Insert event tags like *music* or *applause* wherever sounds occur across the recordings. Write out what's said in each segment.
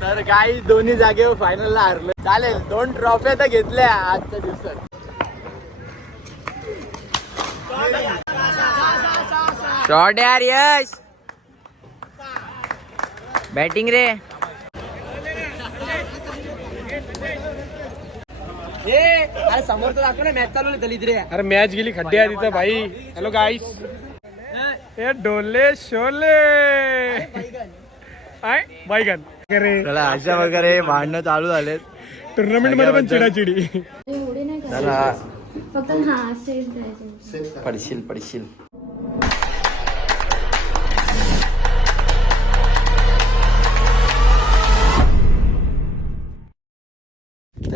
तर काही दोन्ही जागेवर फायनलला हारलो. चालेल दोन ट्रॉफ्या तर घेतल्या आजच्या दिवसात. शॉट यार यश. बॅटिंग रे. अरे समोर तर दाखव ना मॅच चालू दलित रे. अरे मॅच गेली खड्ड्या तिथं भाई. हॅलो गाईस हे डोले शोले. आय बायगन. अरे चला अशा प्रकारे भांडणं चालू झालेत. टुर्नामेंटमध्ये पण चिडाचिडी. चला. फक्त हा सेफ पडशील पडशील.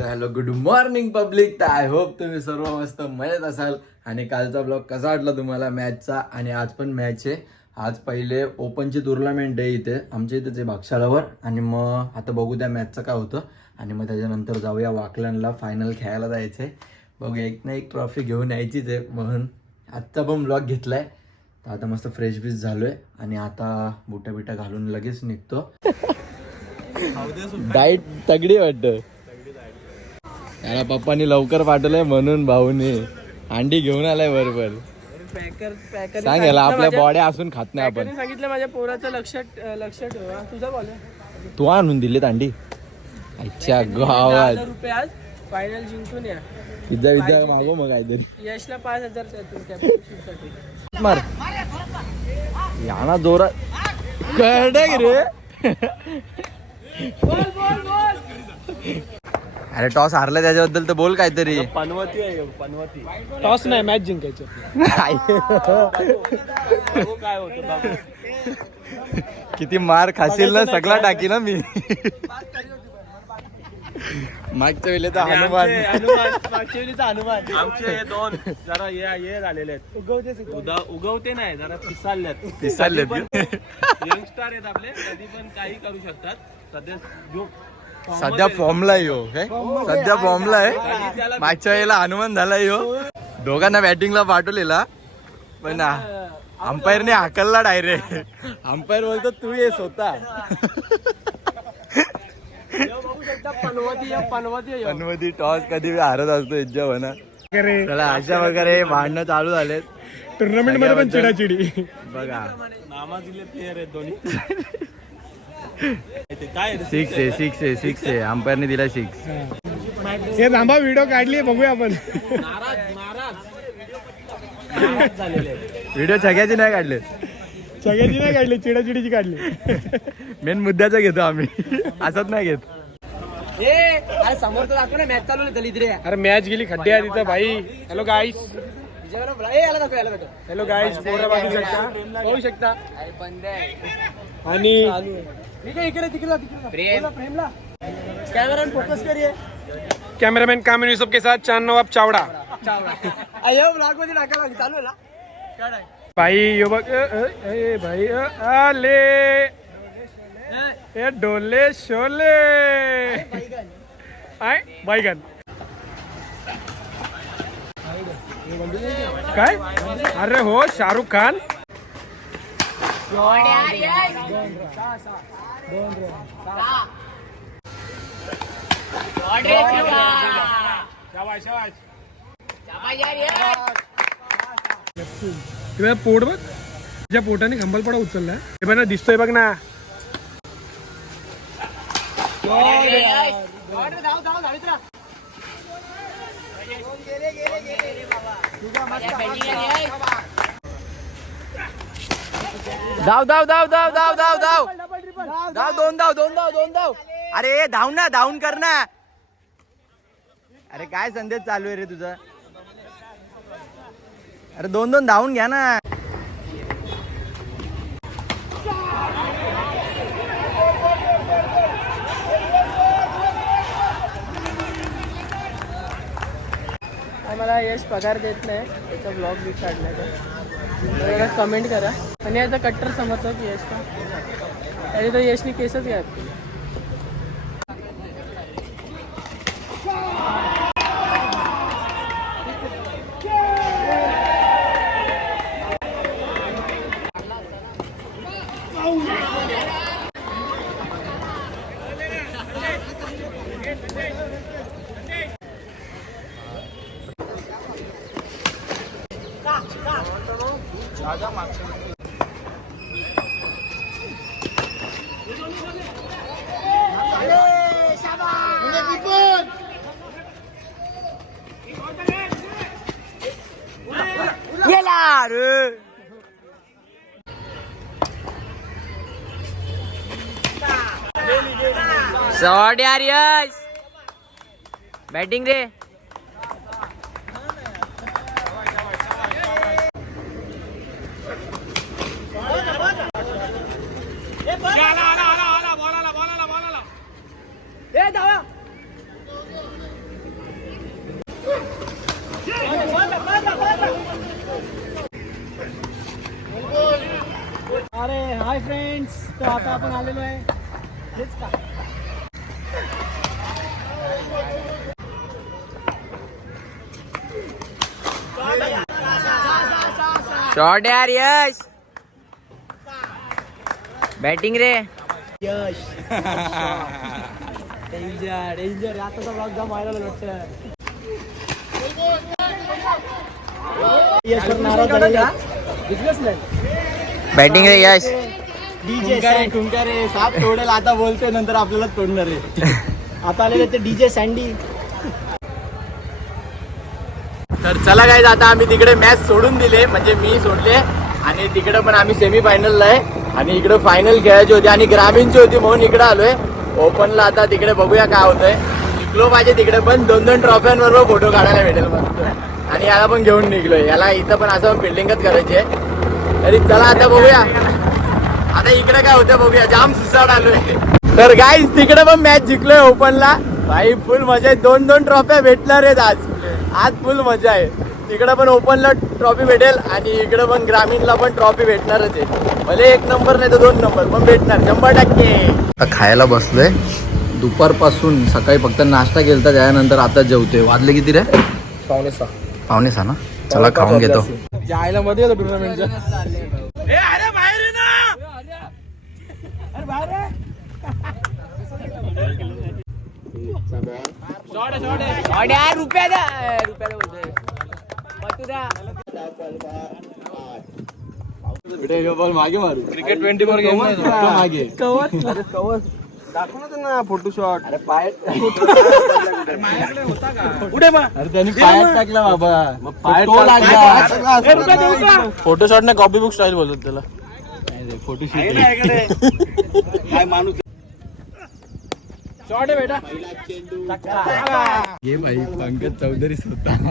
तर हॅलो गुड मॉर्निंग पब्लिक तर आय होप तुम्ही सर्व मस्त मजेत असाल. आणि कालचा ब्लॉग कसा वाटला तुम्हाला मॅचचा आणि आज पण मॅच आहे. आज पहिले ओपनची टुर्नामेंट आहे इथे. आमच्या इथेच आहे भागशाळावर. आणि मग आता बघू त्या मॅचचं काय होतं. आणि मग त्याच्यानंतर जाऊया वाकलनला फायनल खेळायला जायचं आहे बघूया एक ना एक ट्रॉफी घेऊन यायचीच आहे. म्हणून आजचा पण ब्लॉग घेतलाय. तर आता मस्त फ्रेश बीस झालोय. आणि आता बुटा बिटा घालून लगेच निघतो. डाईट तगडी वाटतं. त्याला पप्पानी लवकर पाठवलंय म्हणून भाऊने. अंडी घेऊन आलाय बरोबर. सांग याला आपल्या बॉड्या असून खात नाही आपण. सांगितलं माझ्या पोराचं लक्षात लक्षात ठेवा तुझा बॉल तू आणून दिलेत अंडी. अच्छा गावात. रुपये आज. फायनल जिंकून या. पिझ्झा पिझ्झा मागो मग काहीतरी. यशला पाच हजार मार. याना जोरात. कडक रे. अरे टॉस हारला त्याच्याबद्दल तर बोल काहीतरी. पनवती आहे पनवती. टॉस नाही मॅच जिंकायचं. काय होतं किती मार खाशील ना सगळा टाकी ना मी. मागच्या वेळेला तर हनुमान. हनुमान आमचे हे दोन जरा हे हे झालेले आहेत. उगवते उगवते नाही जरा पिसाळल्यात पिसाळलेत. यंगस्टर आहेत आपले कधी पण काही करू शकतात. सध्या जो सध्या फॉर्मला आहे ह्यो काय सध्या फॉर्मला आहे. मागच्या वेळेला हनुमान झाला ह्यो दोघांना बॅटिंगला पाठवलेला. पण अंपायरने हाकलला डायरेक्ट अंपायर बोलतो तू ये स्वतः. *laughs* पनवती या. टॉस कधी हारत असतो यांच्या म्हणा चला अशा प्रकारे भांडणं चालू झालेत. टुर्नामेंटमध्ये पण चिडाचिडी. बघा. नामाजिले प्लेअर आहेत दोन्ही? *laughs* सिक्स आहे सिक्स आहे सिक्स आहे. अंपायरने दिला सिक्स हे थांबा व्हिडिओ काढली बघूया आपण. नाराज नाराज नाराज झालेले आहेत. व्हिडिओ सगळ्याचे नाही काढले. सगळ्यांची नाही काढली चिडाचिडीची काढली. मेन मुद्द्याचा घेतो आम्ही. असंच नाही घेत. अरे समोर तर दाखव ना मॅच चालू दलित रे अरे मॅच गेली खड्ड्या तिथं भाई. हॅलो गाईस हॅलो गाईस पोरं बघू शकता बघू शकता आणि इकडे तिकडे प्रेमला कॅमेरा फोकस करिए कैमरामैन कामिन यूसुफ के साथ चाँद नवाब चावड़ा। अयो ब्लॉग मध्ये टाका चालू ना भाई यो बघ अ, अ, ए, भाई अ, आले। ए डोले शोले। आय बायगन काय अरे हो शाहरुख खान तुझ्या पोट बघ तुझ्या पोटाने खंबलपडा उचललाय हे बघ ना दिसतोय बघ ना धाव धाव धाव धाव धाव धाव धाव धाव दोन धाव दोन धाव दोन धाव अरे धाव ना धावून कर ना. अरे काय संदेश चालू आहे रे तुझा? अरे दोन दोन धावून घ्या ना. मला यश पगार देत नाही त्याचा ब्लॉग बी काढण्याचा कमेंट करा. आणि याचा कट्टर समजतो की? यशचा त्याने तर यशनी केसच घ्या गेला रे शॉट यार बॅटिंग रे. अरे हाय फ्रेंड्स तर आता आपण आलेलो आहे. हेच का? शॉट यार यश. बॅटिंग रे. यश. *laughs* डेंजर डेंजर आताचा ब्लॉग जाम व्हायरल वाटतं. बॅटिंग रे यश. डीजे टुंकारे साप तोडेल आता बोलते नंतर आपल्याला तोडणार आहे. *laughs* आता आलेले ते डीजे सँडी तर चला काय आता आम्ही तिकडे मॅच सोडून दिले. म्हणजे मी सोडले आणि तिकडे पण आम्ही सेमी फायनलला आहे. आणि इकडे फायनल खेळायची होती आणि ग्रामीणची होती म्हणून इकडे आलोय. ओपनला आता तिकडे बघूया काय होतंय. जिंकलो पाहिजे तिकडे पण दोन दोन ट्रॉफ्यांबरोबर फोटो काढायला भेटेल मस्त आणि याला पण घेऊन निघलोय. याला इथं पण असं फिल्डिंगच करायची आहे. तरी चला आता बघूया. आता इकडे काय होतं बघूया. जाम सुसाड आलोय. तर गाईज तिकडे पण मॅच जिंकलोय ओपनला. भाई फुल मजा आहे. दोन दोन ट्रॉफ्या भेटणार आहेत आज. आज फुल मजा आहे. तिकडे पण ओपनला ट्रॉफी भेटेल आणि इकडे पण ग्रामीणला पण ट्रॉफी भेटणारच आहे. भले एक नंबर नाही तर दोन नंबर पण भेटणार शंभर टक्के. खायला बसलोय. दुपारपासून सकाळी फक्त नाश्ता केलता त्यानंतर आता जेवतोय. वाजले किती रे? पावणे सहा. पावणे सहा ना? चला खाऊन घेतो. जायला मध्ये यार रुपया बोलतोय. मग मारू क्रिकेट ट्वेंटी फोर गेम मागे. कवर कवर दाखव ना त्यांना फोटो शॉट अरे पाय पुढे *laughs* बा. अरे त्यांनी पायात टाकला बाबा. ना कॉपी बुक स्टाईल बोलतात त्याला. फोटो शॉट आहे बेटा. भाई पंकज चौधरी स्वतः.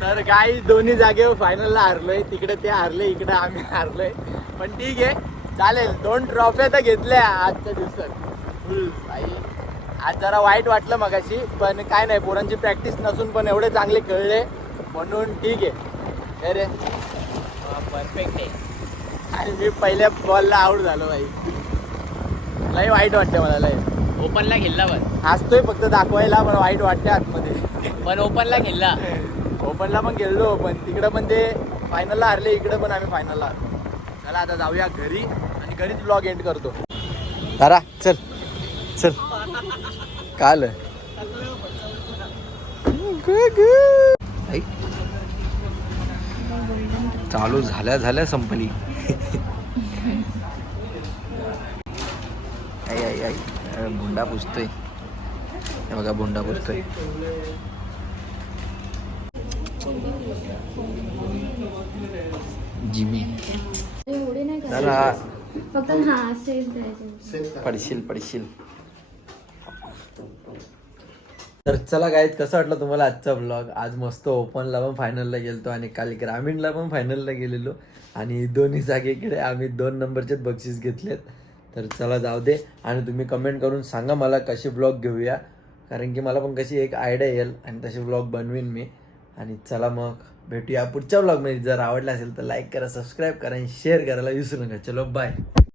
तर काही दोन्ही जागेवर फायनलला हारलोय. तिकडे ते हारले इकडे आम्ही हारलोय. पण ठीक आहे. चालेल. दोन ट्रॉफ्या तर घेतल्या आजच्या दिवसात. आज जरा वाईट वाटलं मगाशी पण काय नाही पोरांची प्रॅक्टिस नसून पण एवढे चांगले खेळले. म्हणून ठीक आहे. अरे परफेक्ट आहे. आणि मी पहिल्या बॉलला आऊट झालो भाई. लय वाईट वाटते मला लय ओपनला खेळला पण. हसतोय फक्त दाखवायला पण वाईट वाटते आतमध्ये. पण ओपनला खेळला. ओपनला पण गेलो पण तिकडं पण ते फायनलला हारले इकडे पण आम्ही फायनलला हारलो चला आता जाऊया घरी आणि घरीच ब्लॉग एंड करतो. तारा चल. चल. काल. चालू झाल्या झाल्या संपली. आई आई आई. भुंडा पुसतोय. हे बघा भुंडा पुसतोय. जिमी. चला. फक्त हा सेफ पडशील पडशील. तर चला गाईत कसं वाटलं तुम्हाला आजचा ब्लॉग आज मस्त ओपनला पण फायनलला गेलतो आणि काल ग्रामीणला पण फायनलला गेलेलो. आणि दोन्ही जागेकडे आम्ही दोन नंबरचेच बक्षीस घेतलेत. तर चला जाऊ दे. आणि तुम्ही कमेंट करून सांगा मला कसे ब्लॉग घेऊया. कारण की मला पण कशी एक आयडिया येईल आणि तसे ब्लॉग बनवीन मी. आणि चला मग भेटूया पुढच्या ब्लॉगमध्ये जर आवडला असेल तर लाईक करा सबस्क्राईब करा आणि शेअर करायला विसरू नका. चलो बाय